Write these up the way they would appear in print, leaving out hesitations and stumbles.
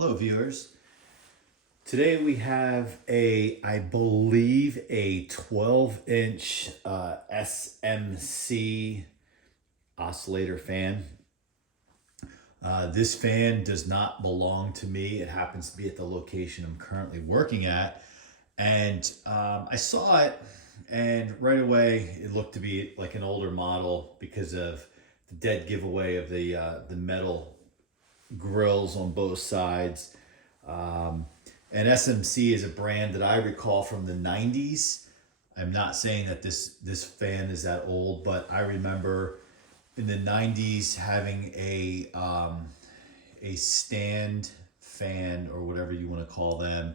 Hello viewers. Today we have I believe a 12-inch SMC oscillator fan. This fan does not belong to me. It happens to be at the location I'm currently working at. And I saw it and right away it looked to be like an older model because of the dead giveaway of the metal grills on both sides. And SMC is a brand that I recall from the 90s. I'm not saying that this fan is that old, but I remember in the 90s having a stand fan, or whatever you want to call them,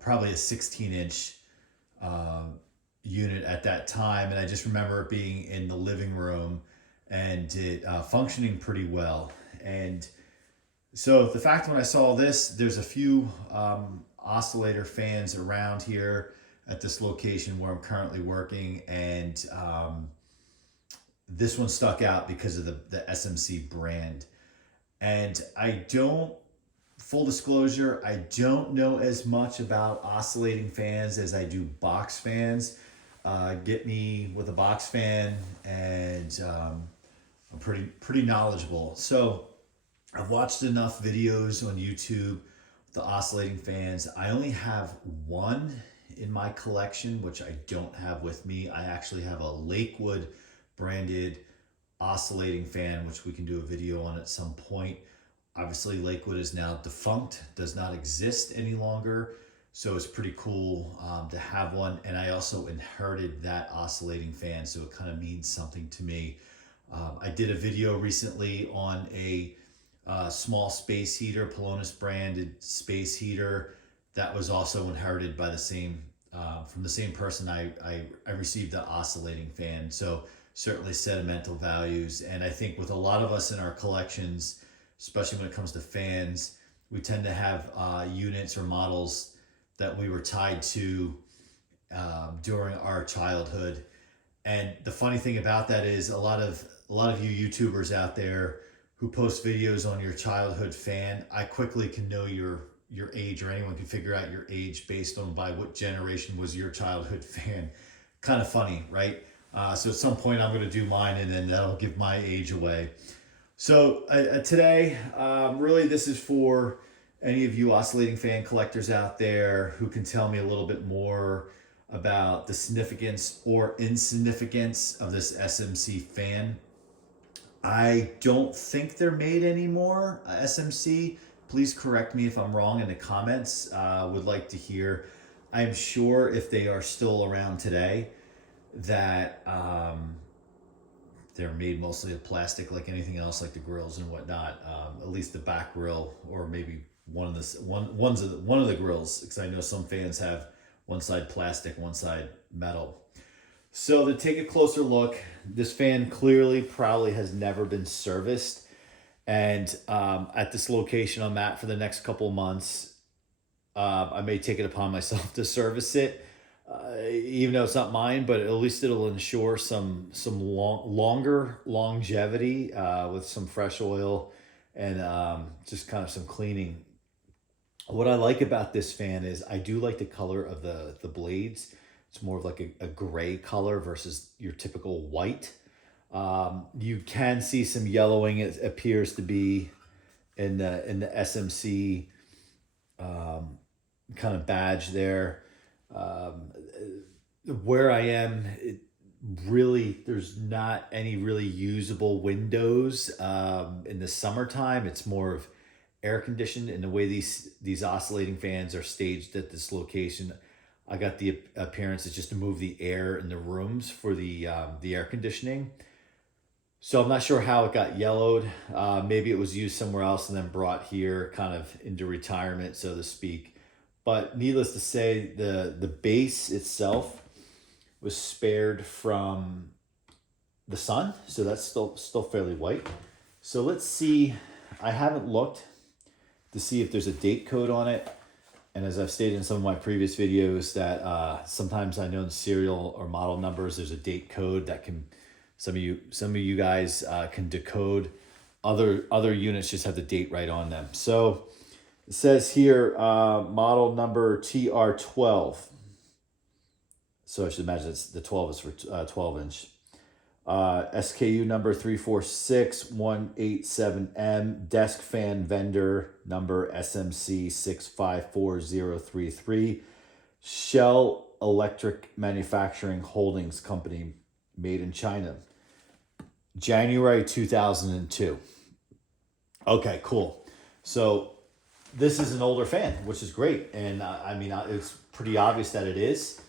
probably a 16-inch unit at that time. And I just remember it being in the living room and it functioning pretty well. And so the fact when I saw this, there's a few oscillator fans around here at this location where I'm currently working, and this one stuck out because of the SMC brand. And full disclosure, I don't know as much about oscillating fans as I do box fans. Get me with a box fan and I'm pretty knowledgeable. So I've watched enough videos on YouTube with the oscillating fans. I only have one in my collection, which I don't have with me. I actually have a Lakewood branded oscillating fan, which we can do a video on at some point. Obviously, Lakewood is now defunct, does not exist any longer. So it's pretty cool to have one. And I also inherited that oscillating fan, so it kind of means something to me. I did a video recently on a small space heater, Polonus branded space heater, that was also inherited by the same from the same person. I received the oscillating fan, so certainly sentimental values. And I think with a lot of us in our collections, especially when it comes to fans, we tend to have units or models that we were tied to during our childhood. And the funny thing about that is a lot of you YouTubers out there who post videos on your childhood fan, I quickly can know your age, or anyone can figure out your age based on by what generation was your childhood fan. Kind of funny, right? So at some point I'm going to do mine, and then that'll give my age away. So today, really this is for any of you oscillating fan collectors out there who can tell me a little bit more about the significance or insignificance of this SMC fan. I don't think they're made anymore, SMC. Please correct me if I'm wrong in the comments. Would like to hear. I'm sure if they are still around today that they're made mostly of plastic, like anything else, like the grills and whatnot. At least the back grill, or maybe one of the grills, because I know some fans have one side plastic, one side metal. So to take a closer look, this fan clearly probably has never been serviced. And at this location I'm at for the next couple of months, I may take it upon myself to service it, even though it's not mine, but at least it'll ensure some longer longevity with some fresh oil and just kind of some cleaning. What I like about this fan is I do like the color of the blades. It's more of like a gray color versus your typical white. You can see some yellowing. It appears to be in the SMC kind of badge there. Where I am, there's not any really usable windows in the summertime. It's more of air conditioned, and the way these oscillating fans are staged at this location, I got the appearance is just to move the air in the rooms for the air conditioning. So I'm not sure how it got yellowed. Maybe it was used somewhere else and then brought here kind of into retirement, so to speak. But needless to say, the base itself was spared from the sun, so that's still fairly white. So let's see. I haven't looked to see if there's a date code on it. And as I've stated in some of my previous videos, that sometimes I know the serial or model numbers, there's a date code that can some of you guys can decode Other units just have the date right on them. So it says here, model number TR12. So I should imagine the 12 is for 12-inch. SKU number 346187M, desk fan vendor number SMC 654033, Shell Electric Manufacturing Holdings Company, made in China, January 2002. Okay, cool. So this is an older fan, which is great. And I mean, it's pretty obvious that it is.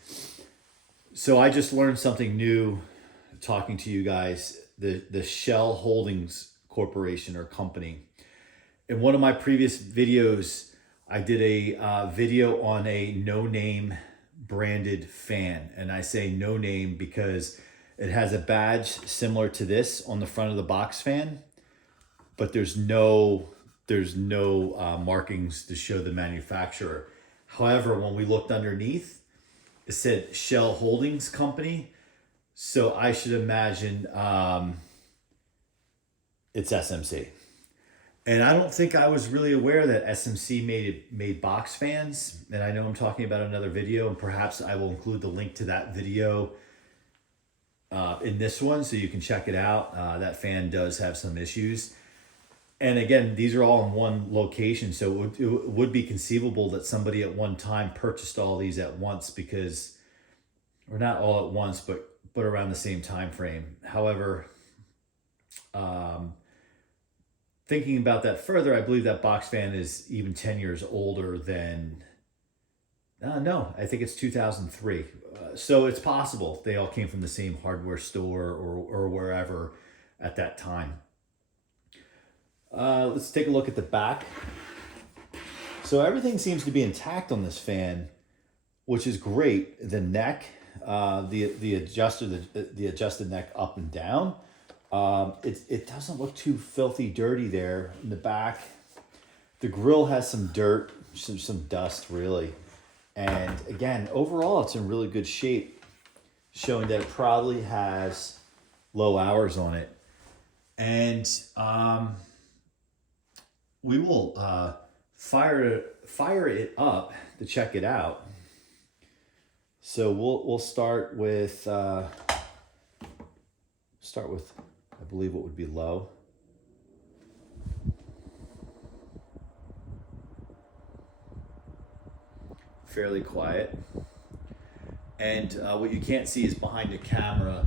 So I just learned something new talking to you guys. The Shell Holdings Corporation or company. In one of my previous videos, I did a video on a no-name branded fan. And I say no name because it has a badge similar to this on the front of the box fan, but there's no markings to show the manufacturer. However, when we looked underneath, it said Shell Holdings Company. So I should imagine it's SMC. And I don't think I was really aware that SMC made box fans. And I know I'm talking about another video, and perhaps I will include the link to that video in this one so you can check it out. That fan does have some issues. And again, these are all in one location, so it would be conceivable that somebody at one time purchased all these at once, because, or not all at once, but around the same time frame. However, thinking about that further, I believe that box fan is even 10 years older than, no, I think it's 2003. So it's possible they all came from the same hardware store or wherever at that time. Let's take a look at the back. So everything seems to be intact on this fan, which is great. The neck, the adjusted neck up and down. It doesn't look too filthy dirty there in the back. The grill has some dirt, some dust really. And again, overall, it's in really good shape, showing that it probably has low hours on it. And we will fire it up to check it out. So we'll start with I believe what would be low. Fairly quiet. And what you can't see is behind the camera,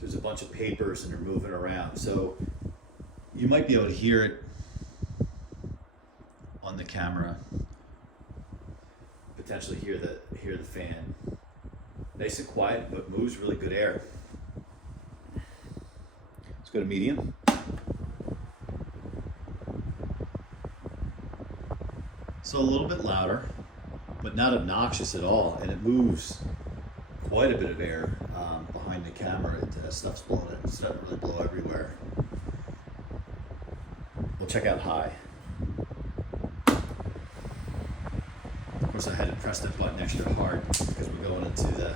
there's a bunch of papers and they're moving around. So you might be able to hear it on the camera. Potentially hear the fan. Nice and quiet, but moves really good air. Let's go to medium. So a little bit louder, but not obnoxious at all, and it moves quite a bit of air behind the camera. Stuff's blowing it. It's not really blow everywhere. We'll check out high. Of course, I had to press that button extra hard because we're going into the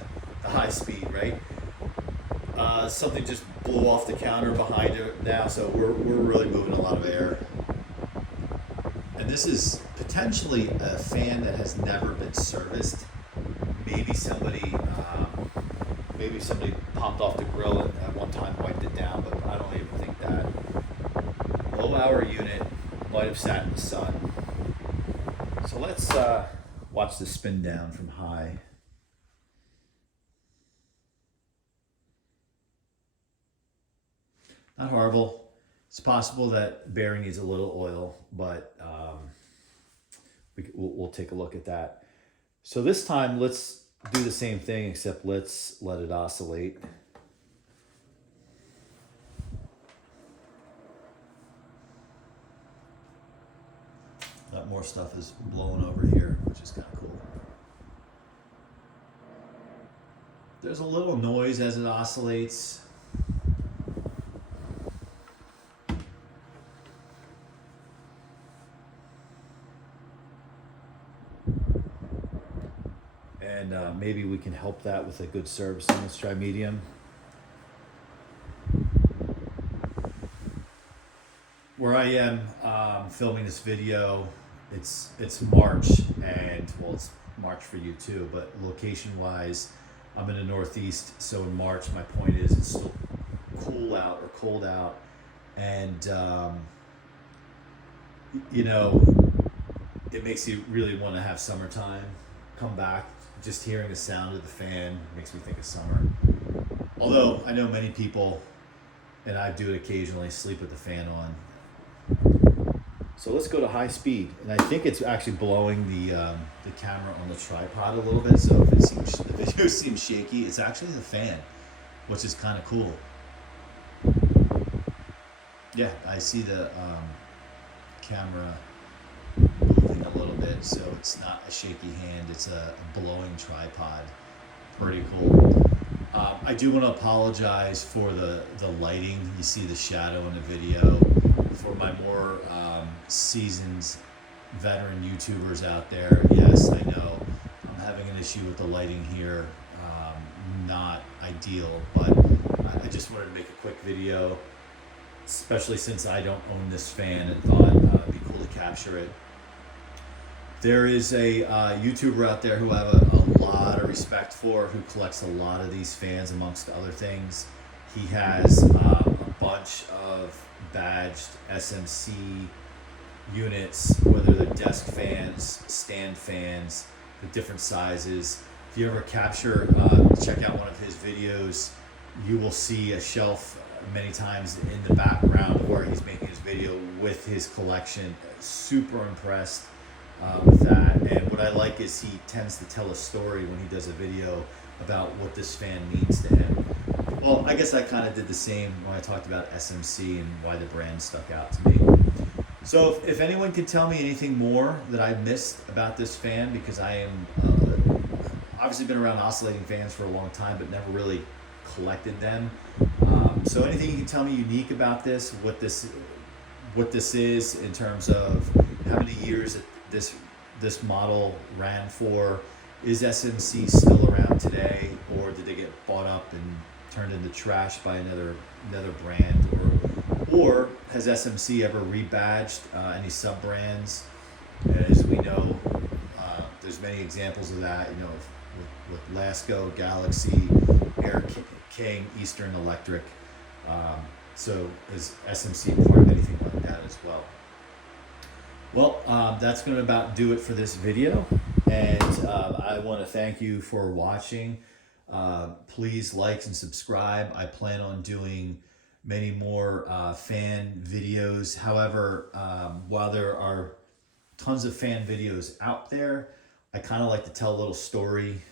high speed, right? Something just blew off the counter behind it now, so we're really moving a lot of air. And this is potentially a fan that has never been serviced. Maybe somebody popped off the grill and at one time wiped it down, but I don't even think that. Low hour unit, might have sat in the sun. So let's watch the spin down from high. Not horrible. It's possible that bearing needs a little oil, but we'll take a look at that. So this time, let's do the same thing, except let's let it oscillate. A lot more stuff is blowing over here, which is kind of cool. There's a little noise as it oscillates. And maybe we can help that with a good servicing. Let's try medium. where I am filming this video, it's March, and well, it's March for you too, but location wise, I'm in the Northeast, so in March, my point is it's still cool out or cold out, and you know, it makes you really want to have summertime come back. Just hearing the sound of the fan makes me think of summer. Although I know many people, and I do it occasionally, sleep with the fan on. So let's go to high speed, and I think it's actually blowing the camera on the tripod a little bit. So if the video seems shaky, it's actually the fan, which is kind of cool. Yeah, I see the camera moving a little bit, so it's not a shaky hand, it's a blowing tripod. Pretty cool. I do want to apologize for the lighting. You see the shadow in the video. For my more seasoned veteran YouTubers out there, yes, I know I'm having an issue with the lighting here. Not ideal, but I just wanted to make a quick video, especially since I don't own this fan, and thought it'd be cool to capture it. There is a YouTuber out there who I have a lot of respect for, who collects a lot of these fans amongst other things. He has a bunch of badged SMC units, whether they're desk fans, stand fans, the different sizes. If you ever check out one of his videos, you will see a shelf many times in the background where he's making his video with his collection. Super impressed with that. And what I like is he tends to tell a story when he does a video about what this fan means to him. Well, I guess I kind of did the same when I talked about SMC and why the brand stuck out to me. So if anyone can tell me anything more that I missed about this fan, because I am obviously been around oscillating fans for a long time, but never really collected them. So anything you can tell me unique about this, what this is in terms of how many years this model ran for, is SMC still around today, or did they get bought up and turned into trash by another brand, or has SMC ever rebadged any sub brands? As we know, there's many examples of that. You know, with Lasco, Galaxy, Air King, Eastern Electric. So is SMC part of anything like that as well? Well, that's going to about do it for this video, and I want to thank you for watching. Please like and subscribe. I plan on doing many more fan videos. However, while there are tons of fan videos out there, I kind of like to tell a little story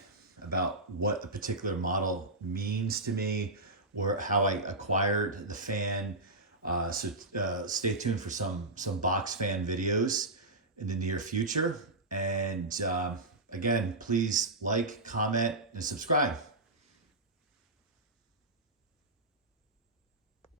about what a particular model means to me, or how I acquired the fan. So stay tuned for some box fan videos in the near future. And again, please like, comment, and subscribe.